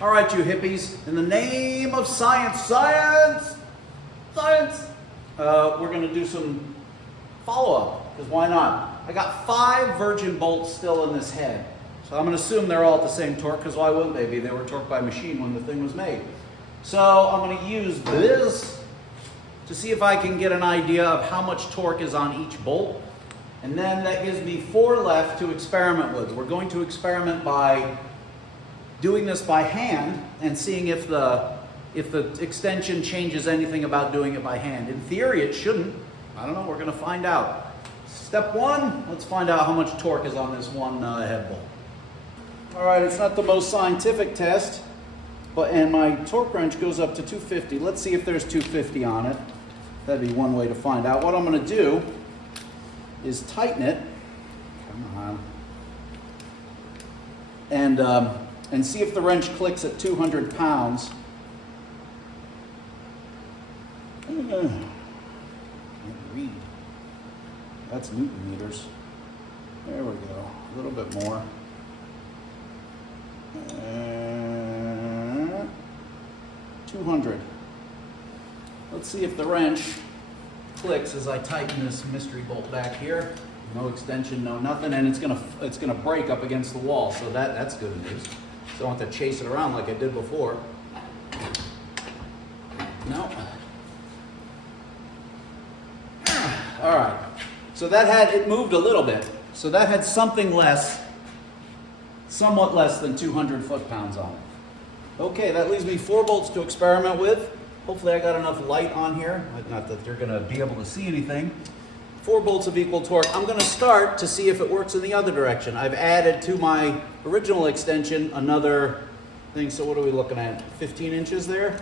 All right, you hippies, in the name of science, we're going to do some follow-up, because why not? I got 5 virgin bolts still in this head. So I'm going to assume they're all at the same torque, because why wouldn't they be? They were torqued by machine when the thing was made. So I'm going to use this to see if I can get an idea of how much torque is on each bolt. And then that gives me 4 left to experiment with. We're going to experiment by doing this by hand and seeing if the extension changes anything about doing it by hand. In theory, it shouldn't. I don't know, we're going to find out. Step 1, let's find out how much torque is on this one head bolt. All right, it's not the most scientific test, and my torque wrench goes up to 250. Let's see if there's 250 on it. That'd be one way to find out. What I'm going to do is tighten it. Come on. And see if the wrench clicks at 200 pounds. Can't read. That's Newton meters. There we go. A little bit more. 200. Let's see if the wrench clicks as I tighten this mystery bolt back here. No extension, no nothing, and it's gonna break up against the wall. So that's good news. So I don't have to chase it around like I did before. No. All right. So it moved a little bit. So that had something less, somewhat less than 200 foot-pounds on it. Okay, that leaves me 4 bolts to experiment with. Hopefully I got enough light on here. Not that they're gonna be able to see anything. 4 bolts of equal torque. I'm gonna start to see if it works in the other direction. I've added to my original extension another thing. So what are we looking at? 15 inches there?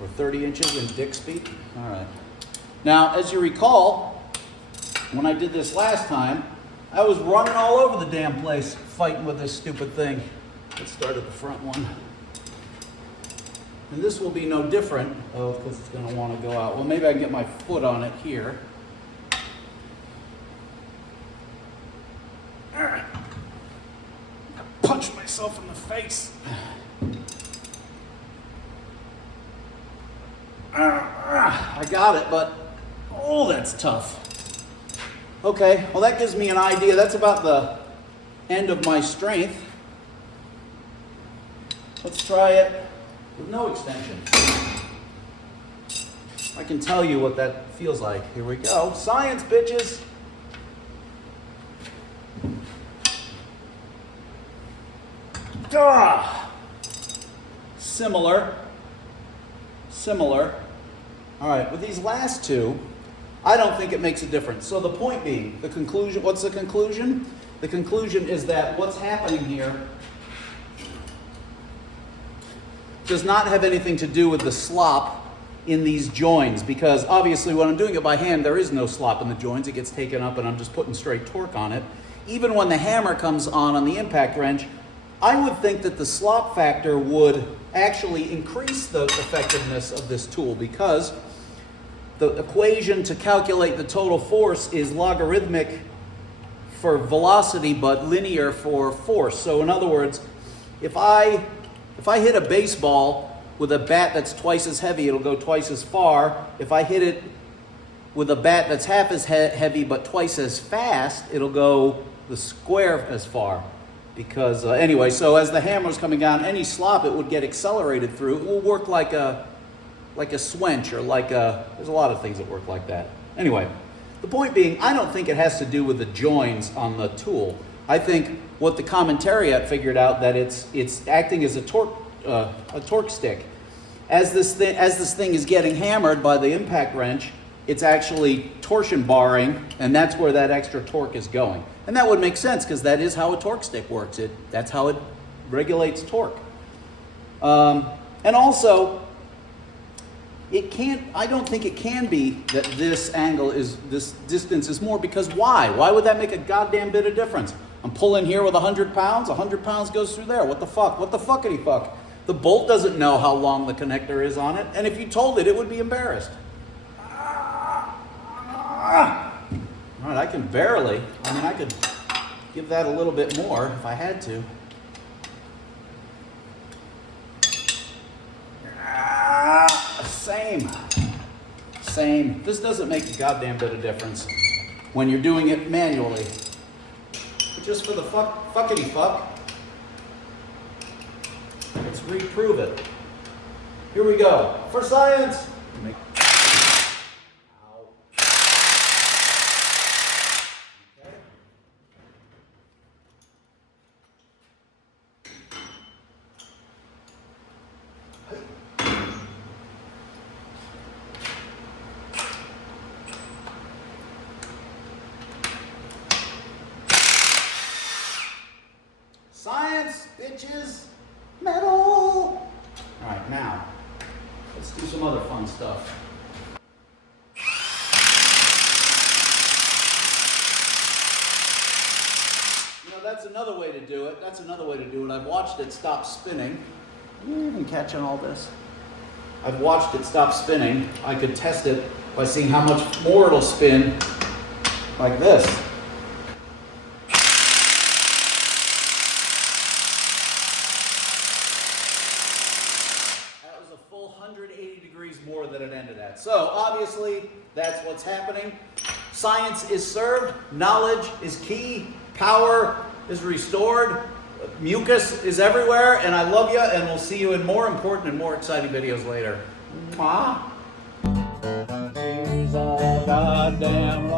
Or 30 inches in dick speed? All right. Now, as you recall, when I did this last time, I was running all over the damn place fighting with this stupid thing. Let's start at the front one. And this will be no different. Oh, because it's going to want to go out. Well, maybe I can get my foot on it here. Punch myself in the face. I got it, but oh, that's tough. Okay, well that gives me an idea. That's about the end of my strength. Let's try it with no extension. I can tell you what that feels like. Here we go. Science, bitches. Ah! Similar. All right, with these last 2, I don't think it makes a difference. So the point being, the conclusion, what's the conclusion? The conclusion is that what's happening here does not have anything to do with the slop in these joins, because obviously when I'm doing it by hand, there is no slop in the joins. It gets taken up and I'm just putting straight torque on it. Even when the hammer comes on the impact wrench, I would think that the slop factor would actually increase the effectiveness of this tool, because the equation to calculate the total force is logarithmic for velocity but linear for force. So in other words, if I hit a baseball with a bat that's twice as heavy, it'll go twice as far. If I hit it with a bat that's half as heavy but twice as fast, it'll go the square as far. Because anyway, so as the hammer's coming down, any slop it would get accelerated through. It will work like a swench, or there's a lot of things that work like that. Anyway, the point being, I don't think it has to do with the joins on the tool. I think what the commentariat figured out, that it's acting as a torque stick. As this thing is getting hammered by the impact wrench, it's actually torsion barring, and that's where that extra torque is going. And that would make sense, because that is how a torque stick works. That's how it regulates torque. And also, I don't think it can be that this distance is more, because why? Why would that make a goddamn bit of difference? I'm pulling here with 100 pounds, 100 pounds goes through there. What the fuck? What the fuckity fuck? The bolt doesn't know how long the connector is on it, and if you told it, it would be embarrassed. All right, I can barely, I could give that a little bit more if I had to. Same. This doesn't make a goddamn bit of difference when you're doing it manually. But just for the fuckity fuck, let's reprove it. Here we go. For science! Ow. Okay. Science, bitches! Metal! All right, now, let's do some other fun stuff. You know, that's another way to do it. I've watched it stop spinning. Are you even catching all this? I've watched it stop spinning. I could test it by seeing how much more it'll spin like this. That was a full 180 degrees more than it ended at. So obviously that's what's happening. Science is served, knowledge is key, power is restored, mucus is everywhere, and I love you, and we'll see you in more important and more exciting videos later. Mwah. He's a goddamn